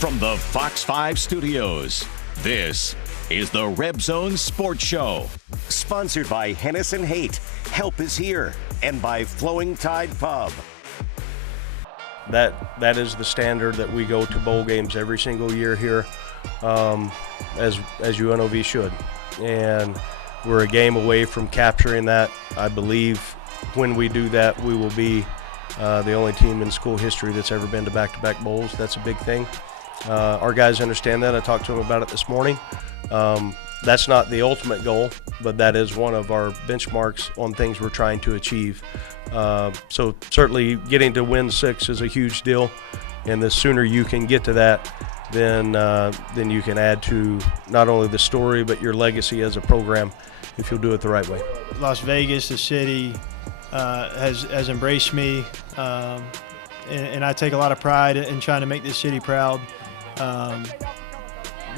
From the Fox 5 studios, this is the RebZone Sports Show. Sponsored by Hennessy Haight, Help is Here, and by Flowing Tide Pub. That is the standard that we go to bowl games every single year here, as UNLV should. And we're a game away from capturing that. I believe when we do that, we will be the only team in school history that's ever been to back-to-back bowls. That's a big thing. Our guys understand that. I talked to them about it this morning. That's not the ultimate goal, but that is one of our benchmarks on things we're trying to achieve. So certainly getting to win 6 is a huge deal, and the sooner you can get to that, then you can add to not only the story but your legacy as a program if you'll do it the right way. Las Vegas, the city, has embraced me, and I take a lot of pride in trying to make this city proud.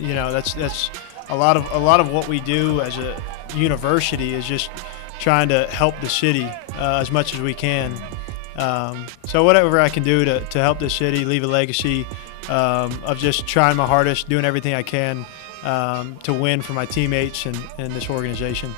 That's a lot of what we do as a university is just trying to help the city as much as we can. So whatever I can do to help the city, leave a legacy of just trying my hardest, doing everything I can to win for my teammates and this organization.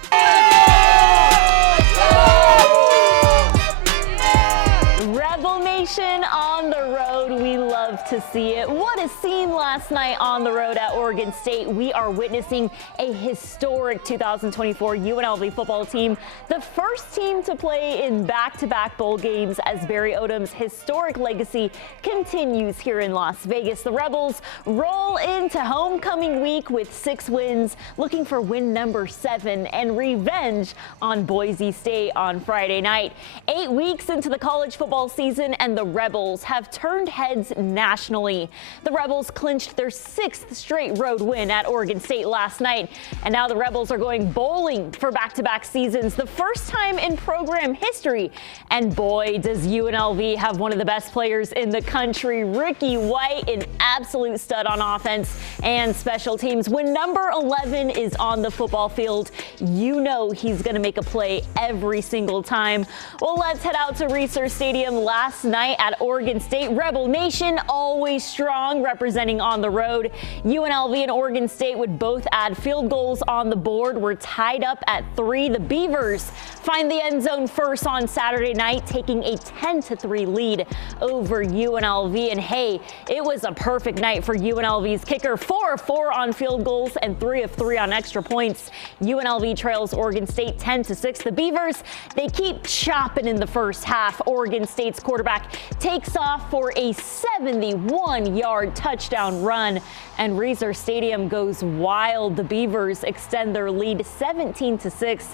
Rebel Nation on the road, we love to see it. What a scene last night on the road at Oregon State. We are witnessing a historic 2024 UNLV football team, the first team to play in back-to-back bowl games as Barry Odom's historic legacy continues here in Las Vegas. The Rebels roll into homecoming week with 6 wins, looking for win number 7 and revenge on Boise State on Friday night. 8 weeks into the college football season, and the Rebels have turned heads nationally. The Rebels clinched their 6th straight road win at Oregon State last night, and now the Rebels are going bowling for back-to-back seasons, the first time in program history. And boy, does UNLV have one of the best players in the country. Ricky White, an absolute stud on offense and special teams. When number 11 is on the football field, you know he's going to make a play every single time. Well, let's head out to Research Stadium last night at Oregon State. Rebel Nation always strong, representing on the road. UNLV and Oregon State would both add field goals on the board. We're tied up at 3. The Beavers find the end zone first on Saturday night, taking a 10-3 lead over UNLV. And hey, it was a perfect night for UNLV's kicker. 4 of 4 on field goals and 3 of 3 on extra points. UNLV trails Oregon State 10-6. The Beavers, they keep chopping in the first half. Oregon State's quarterback takes off for a 71-yard touchdown run, and Reser Stadium goes wild. The Beavers extend their lead 17-6.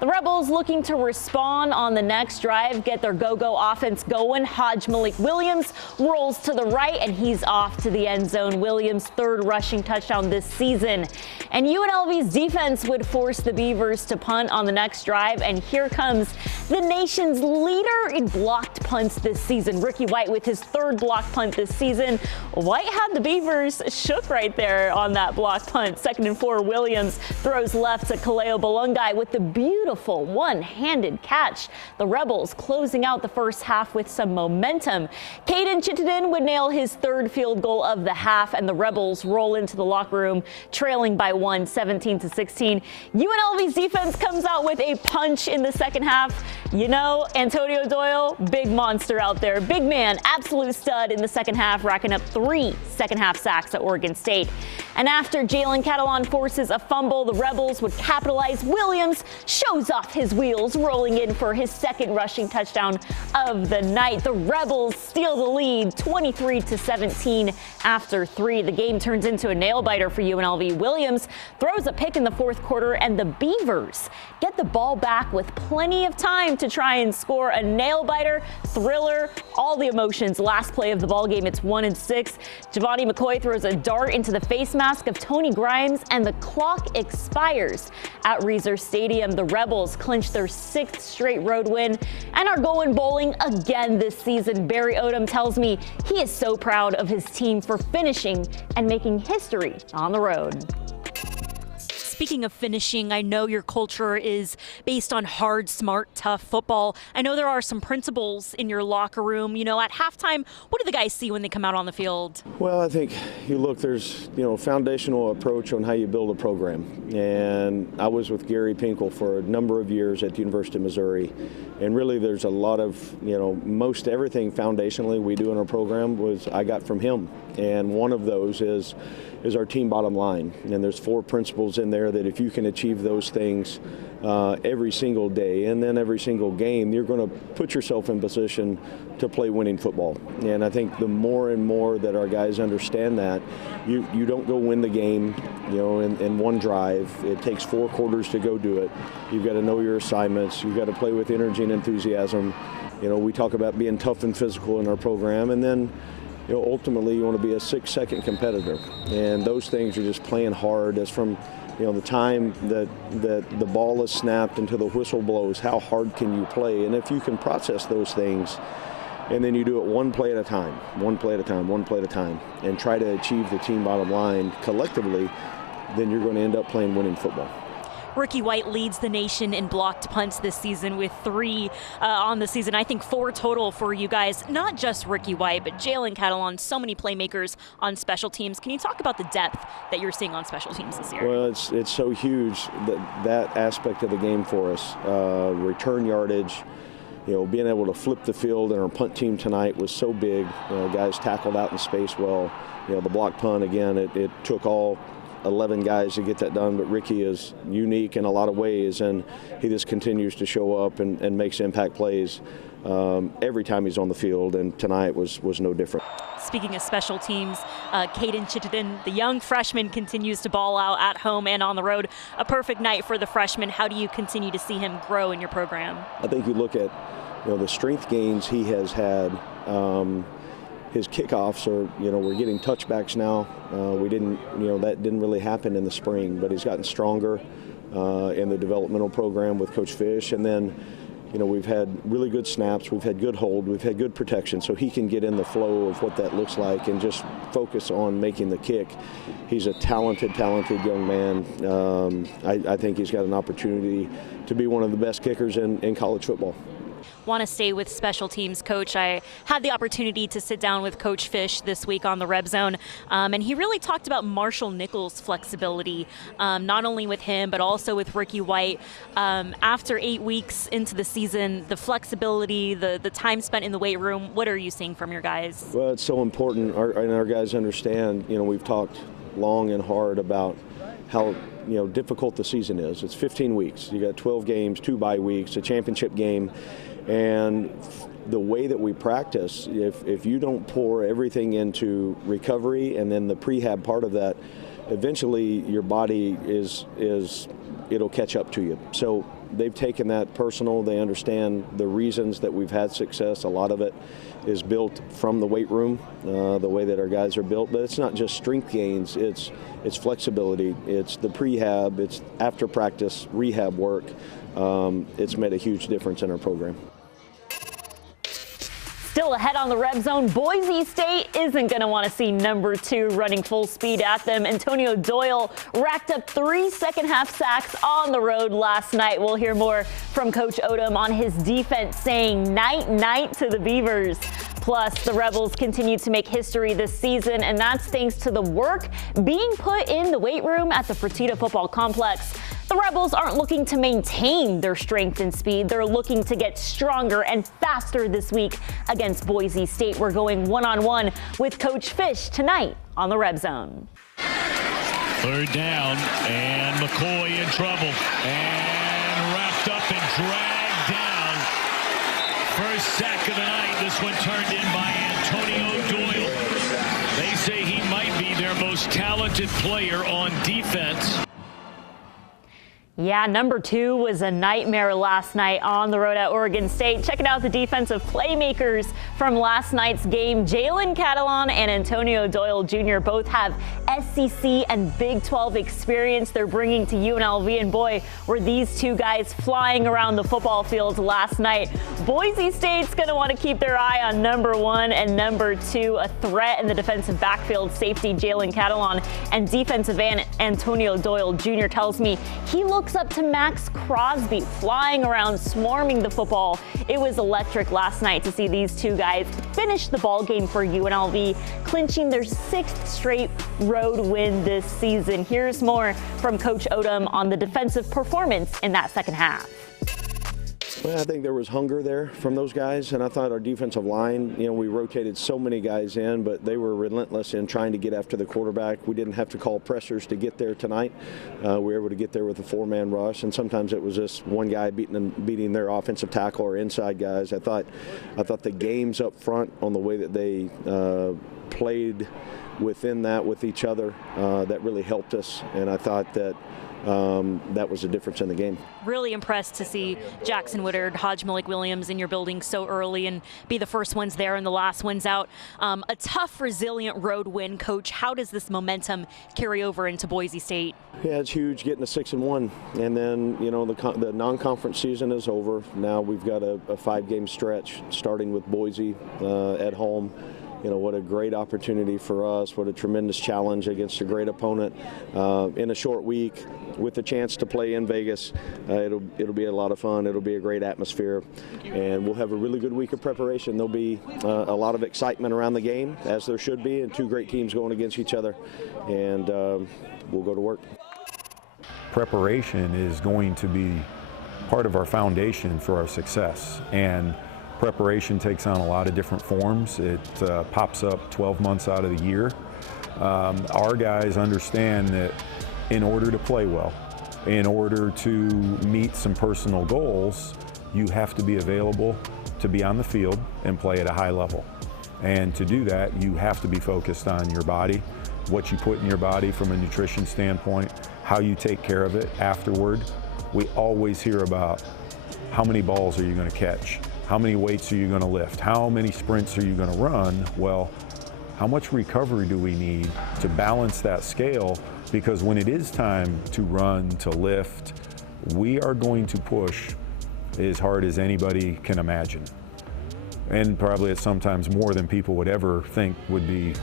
The Rebels looking to respond on the next drive, get their go-go offense going. Hodge Malik Williams rolls to the right, and he's off to the end zone. Williams' 3rd rushing touchdown this season. And UNLV's defense would force the Beavers to punt on the next drive, and here comes the nation's leader in blocked punts this season. Ricky White with his 3rd blocked punt this season. White had the Beavers shook right there on that blocked punt. 2nd and 4, Williams throws left to Kaleo Balungai with the beautiful one-handed catch. The Rebels closing out the first half with some momentum. Caden Chittenden would nail his 3rd field goal of the half, and the Rebels roll into the locker room trailing by 1, 17-16. UNLV's defense comes out with a punch in the second half. You know, Antonio Doyle, big monster out there. Big man, absolute stud in the second half, racking up 3 second-half sacks at Oregon State. And after Jalen Catalon forces a fumble, the Rebels would capitalize. Williams shows off his wheels, rolling in for his 2nd rushing touchdown of the night. The Rebels steal the lead 23-17 after 3. The game turns into a nail-biter for UNLV. Williams throws a pick in the 4th quarter, and the Beavers get the ball back with plenty of time to try and score a nail-biter, thriller, all the emotions. Last play of the ball game, it's 1-6. Giovanni McCoy throws a dart into the face mask of Tony Grimes, and the clock expires at Reser Stadium. The Rebels clinch their 6th straight road win and are going bowling again this season. Barry Odom tells me he is so proud of his team for finishing and making history on the road. speaking of finishing, I know your culture is based on hard, smart, tough football. I know there are some principles in your locker room. You know, at halftime, what do the guys see when they come out on the field? Well, I think you look, there's, a foundational approach on how you build a program. And I was with Gary Pinkel for a number of years at the University of Missouri. And really there's a lot of, most everything foundationally we do in our program I got from him. And one of those is our team bottom line. And there's 4 principles in there that if you can achieve those things every single day and then every single game, you're going to put yourself in position to play winning football. And I think the more and more that our guys understand that, you don't go win the game, in one drive. It takes 4 quarters to go do it. You've got to know your assignments. You've got to play with energy and enthusiasm. We talk about being tough and physical in our program, and then ultimately you want to be a 6-second competitor. And those things are just playing hard as from the time that the ball is snapped until the whistle blows, how hard can you play? And if you can process those things, and then you do it one play at a time, and try to achieve the team bottom line collectively, then you're going to end up playing winning football. Ricky White leads the nation in blocked punts this season with 3 on the season. I think 4 total for you guys. Not just Ricky White, but Jalen Catalon, so many playmakers on special teams. Can you talk about the depth that you're seeing on special teams this year? Well, it's so huge, that aspect of the game for us. Return yardage, being able to flip the field in our punt team tonight was so big. Guys tackled out in space well. The block punt, again, it took all 11 guys to get that done, but Ricky is unique in a lot of ways, and he just continues to show up and makes impact plays every time he's on the field, and tonight was no different. Speaking of special teams, Caden Chittenden, the young freshman, continues to ball out at home and on the road. A perfect night for the freshman. How do you continue to see him grow in your program? I think you look at the strength gains he has had. His kickoffs are, we're getting touchbacks now. We didn't, that didn't really happen in the spring, but he's gotten stronger in the developmental program with Coach Fish. And then, we've had really good snaps, we've had good hold, we've had good protection, so he can get in the flow of what that looks like and just focus on making the kick. He's a talented young man. I think he's got an opportunity to be one of the best kickers in college football. Want to stay with special teams, Coach. I had the opportunity to sit down with Coach Fish this week on the RebZone, and he really talked about Marshall Nichols' flexibility, not only with him, but also with Ricky White. After 8 weeks into the season, the flexibility, the time spent in the weight room, what are you seeing from your guys? Well, it's so important, and our guys understand, we've talked long and hard about how difficult the season is. It's 15 weeks. You got 12 games, 2 bye weeks, a championship game. And the way that we practice, if you don't pour everything into recovery and then the prehab part of that, eventually your body it'll catch up to you. So they've taken that personal. They understand the reasons that we've had success. A lot of it is built from the weight room, the way that our guys are built. But it's not just strength gains. It's flexibility. It's the prehab. It's after practice rehab work. It's made a huge difference in our program. Still ahead on the RebZone, Boise State isn't going to want to see number 2 running full speed at them. Antonio Doyle racked up 3 second-half sacks on the road last night. We'll hear more from Coach Odom on his defense saying night-night to the Beavers. Plus, the Rebels continue to make history this season, and that's thanks to the work being put in the weight room at the Fertitta Football Complex. The Rebels aren't looking to maintain their strength and speed. They're looking to get stronger and faster this week against Boise State. We're going one-on-one with Coach Fish tonight on the RebZone. 3rd down, and McCoy in trouble, and wrapped up and dragged down. First sack of the night. This one turned in by Antonio Doyle. They say he might be their most talented player on defense. Yeah, number 2 was a nightmare last night on the road at Oregon State. Checking out the defensive playmakers from last night's game. Jalen Catalon and Antonio Doyle Jr. both have SEC and Big 12 experience they're bringing to UNLV. And boy, were these two guys flying around the football field last night. Boise State's going to want to keep their eye on number 1 and number 2, a threat in the defensive backfield. Safety Jalen Catalon and defensive end Antonio Doyle Jr. tells me he looks up to Max Crosby, flying around, swarming the football. It was electric last night to see these two guys finish the ball game for UNLV, clinching their 6th straight road win this season. Here's more from Coach Odom on the defensive performance in that second half. Well, I think there was hunger there from those guys, and I thought our defensive line, we rotated so many guys in, but they were relentless in trying to get after the quarterback. We didn't have to call pressures to get there tonight. We were able to get there with a 4-man rush, and sometimes it was just one guy beating their offensive tackle or inside guys. I thought the games up front on the way that they played within that with each other, that really helped us, and I thought that that was the difference in the game. Really impressed to see Jackson Woodard, Hodge Malik Williams in your building so early and be the first ones there and the last ones out. A tough, resilient road win, Coach. How does this momentum carry over into Boise State? Yeah, it's huge getting to 6-1, and then the non-conference season is over. Now we've got a 5-game stretch starting with Boise at home. What a great opportunity for us. What a tremendous challenge against a great opponent in a short week with the chance to play in Vegas. It'll be a lot of fun. It'll be a great atmosphere, and we'll have a really good week of preparation. There'll be a lot of excitement around the game, as there should be, and 2 great teams going against each other, and we'll go to work. Preparation is going to be part of our foundation for our success, and preparation takes on a lot of different forms. It pops up 12 months out of the year. Our guys understand that in order to play well, in order to meet some personal goals, you have to be available to be on the field and play at a high level. And to do that, you have to be focused on your body, what you put in your body from a nutrition standpoint, how you take care of it afterward. We always hear about how many balls are you going to catch? How many weights are you going to lift? How many sprints are you going to run? Well, how much recovery do we need to balance that scale? Because when it is time to run, to lift, we are going to push as hard as anybody can imagine. And probably at sometimes more than people would ever think would be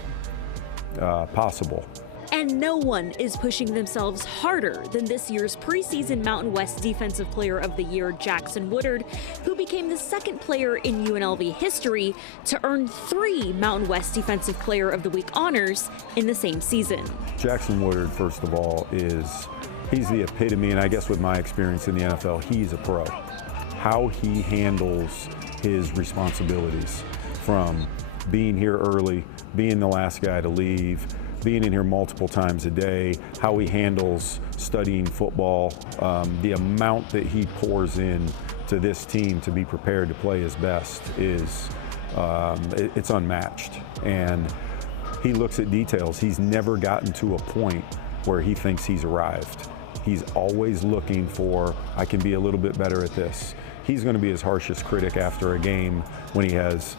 possible. And no one is pushing themselves harder than this year's preseason Mountain West Defensive Player of the Year, Jackson Woodard, who became the 2nd player in UNLV history to earn 3 Mountain West Defensive Player of the Week honors in the same season. Jackson Woodard, first of all, he's the epitome, and I guess with my experience in the NFL, he's a pro. How he handles his responsibilities, from being here early, being the last guy to leave, being in here multiple times a day, how he handles studying football, the amount that he pours in to this team to be prepared to play his best is it's unmatched. And he looks at details. He's never gotten to a point where he thinks he's arrived. He's always looking for, I can be a little bit better at this. He's going to be his harshest critic after a game when he has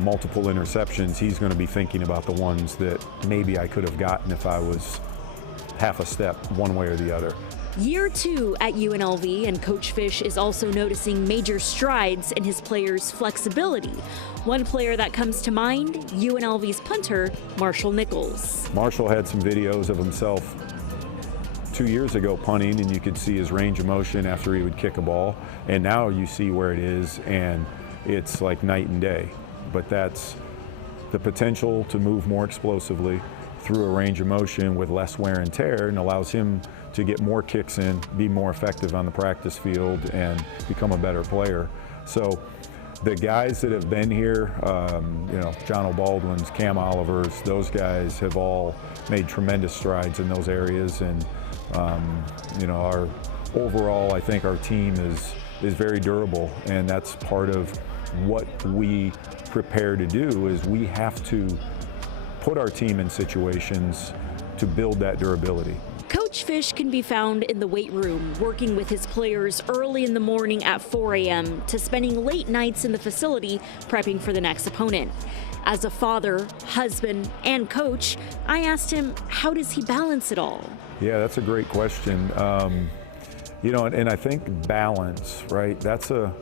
multiple interceptions. He's going to be thinking about the ones that maybe I could have gotten if I was half a step one way or the other. Year 2 at UNLV, and Coach Fish is also noticing major strides in his players' flexibility. One player that comes to mind, UNLV's punter, Marshall Nichols. Marshall had some videos of himself 2 years ago punting, and you could see his range of motion after he would kick a ball. And now you see where it is, and it's like night and day. But that's the potential to move more explosively through a range of motion with less wear and tear, and allows him to get more kicks in, be more effective on the practice field, and become a better player. So the guys that have been here, John O'Baldwin's, Cam Oliver's, those guys have all made tremendous strides in those areas. And our overall, I think our team is very durable, and that's part of what we prepare to do. Is we have to put our team in situations to build that durability. Coach Fish can be found in the weight room, working with his players early in the morning at 4 a.m. to spending late nights in the facility prepping for the next opponent. As a father, husband, and coach, I asked him, how does he balance it all? Yeah, that's a great question. You know, and I think balance, right? That's a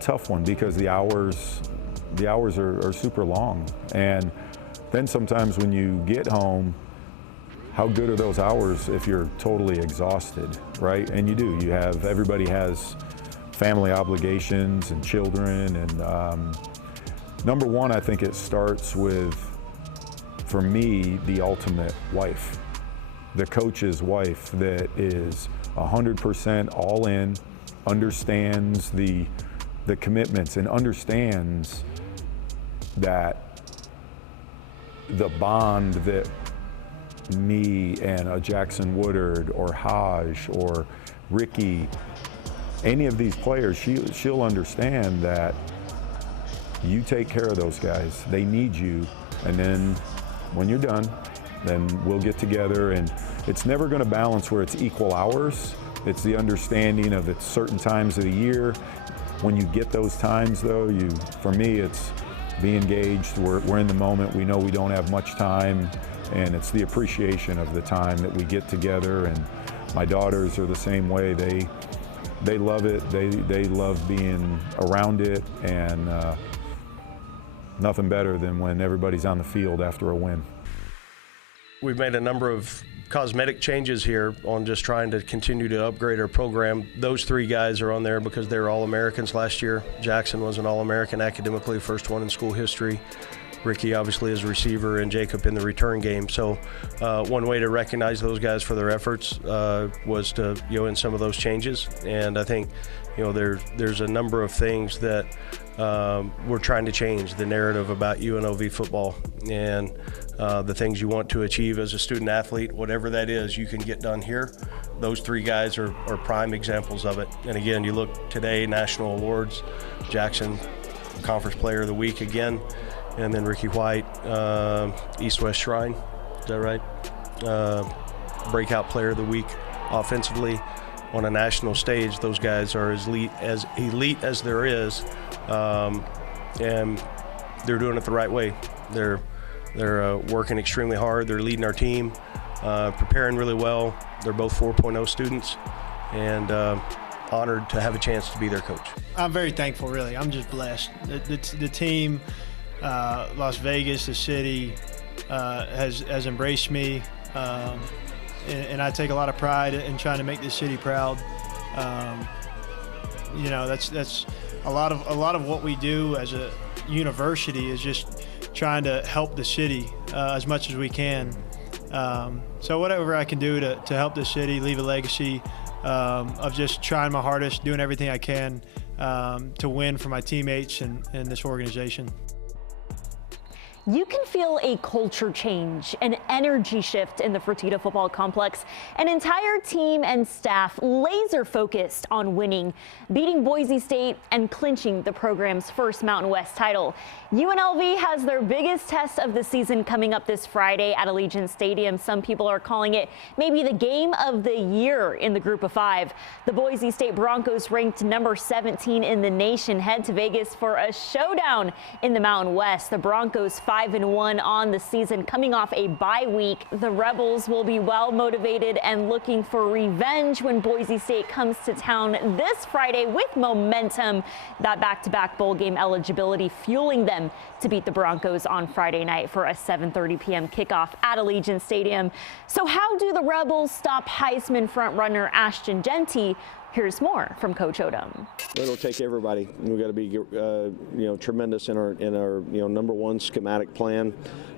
tough one because the hours are super long. And then sometimes when you get home, how good are those hours if you're totally exhausted, right? And you do. Everybody has family obligations and children. And number one, I think it starts with, for me, the ultimate wife, the coach's wife that is 100% all in, understands the commitments and understands that the bond that me and a Jackson Woodard or Haj or Ricky, any of these players, she'll understand that you take care of those guys. They need you. And then when you're done, then we'll get together. And it's never going to balance where it's equal hours. It's the understanding of it's certain times of the year. When you get those times, though, for me, it's be engaged. We're in the moment. We know we don't have much time. And it's the appreciation of the time that we get together. And my daughters are the same way. They love it. They love being around it. And nothing better than when everybody's on the field after a win. We've made a number of cosmetic changes here on just trying to continue to upgrade our program. Those three guys are on there because they were All-Americans last year. Jackson was an All-American academically, first one in school history. Ricky obviously is a receiver, and Jacob in the return game. So one way to recognize those guys for their efforts was to in some of those changes. And I think there's a number of things that we're trying to change the narrative about UNLV football and the things you want to achieve as a student athlete, whatever that is, you can get done here. Those three guys are prime examples of it. And again, you look today, national awards, Jackson Conference Player of the Week again, and then Ricky White, East-West Shrine, is that right? Breakout Player of the Week offensively on a national stage. Those guys are as elite as there is, and they're doing it the right way. They're working extremely hard. They're leading our team, preparing really well. They're both 4.0 students, and honored to have a chance to be their coach. I'm very thankful, really. I'm just blessed. The team, Las Vegas, the city, has embraced me, and I take a lot of pride in trying to make this city proud. That's a lot of what we do as a university is just trying to help the city as much as we can. So whatever I can do to help the city, leave a legacy of just trying my hardest, doing everything I can to win for my teammates and this organization. You can feel a culture change, an energy shift in the Fertitta Football Complex. An entire team and staff laser focused on winning, beating Boise State and clinching the program's first Mountain West title. UNLV has their biggest test of the season coming up this Friday at Allegiant Stadium. Some people are calling it maybe the game of the year in the group of five. The Boise State Broncos, ranked number 17 in the nation, head to Vegas for a showdown in the Mountain West. The Broncos 5-1 on the season, coming off a bye week. The Rebels will be well motivated and looking for revenge when Boise State comes to town this Friday with momentum. That back-to-back bowl game eligibility fueling them to beat the Broncos on Friday night for a 7:30 p.m. kickoff at Allegiant Stadium. So how do the Rebels stop Heisman frontrunner Ashton Jeanty? Here's more from Coach Odom. It'll take everybody. We've got to be, tremendous in our number one, schematic plan.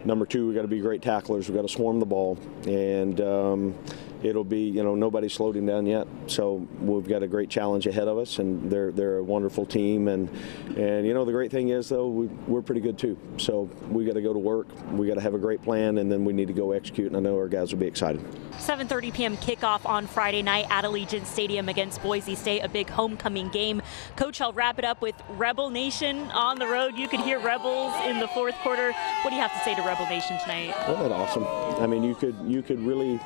Number two, we've got to be great tacklers. We've got to swarm the ball, and it'll be, nobody's slowed him down yet. So we've got a great challenge ahead of us, and they're a wonderful team. And the great thing is, though, we're pretty good too. So we got to go to work. We got to have a great plan, and then we need to go execute. And I know our guys will be excited. 7:30 p.m. kickoff on Friday night at Allegiant Stadium against Boise State, a big homecoming game. Coach, I'll wrap it up with Rebel Nation on the road. You could hear Rebels in the fourth quarter. What do you have to say to Rebel Nation tonight? Well, that's awesome. I mean, you could really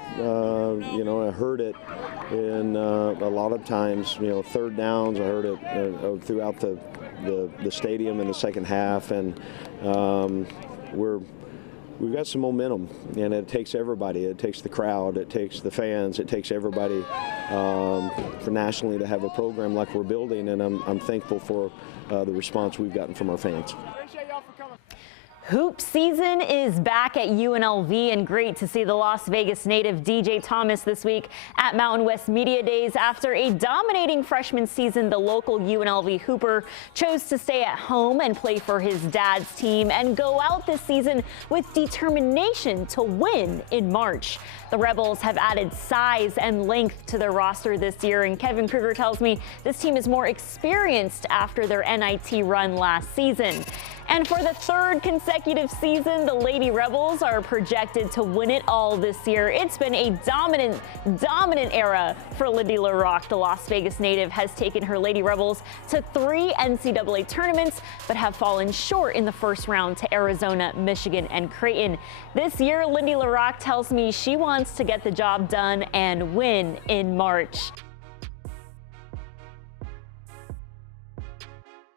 you know, I heard it in a lot of times, you know, third downs. I heard it throughout the stadium in the second half, and we've got some momentum, and it takes everybody. It takes the crowd, it takes the fans, it takes everybody for nationally to have a program like we're building, and I'm thankful for the response we've gotten from our fans. Hoop season is back at UNLV, and great to see the Las Vegas native DJ Thomas this week at Mountain West Media Days. After a dominating freshman season, the local UNLV hooper chose to stay at home and play for his dad's team and go out this season with determination to win in March. The Rebels have added size and length to their roster this year, and Kevin Kruger tells me this team is more experienced after their NIT run last season. And for the third consecutive season, the Lady Rebels are projected to win it all this year. It's been a dominant era for Lindy LaRock. The Las Vegas native has taken her Lady Rebels to 3 NCAA tournaments, but have fallen short in the first round to Arizona, Michigan, and Creighton. This year, Lindy LaRock tells me she wants to get the job done and win in March.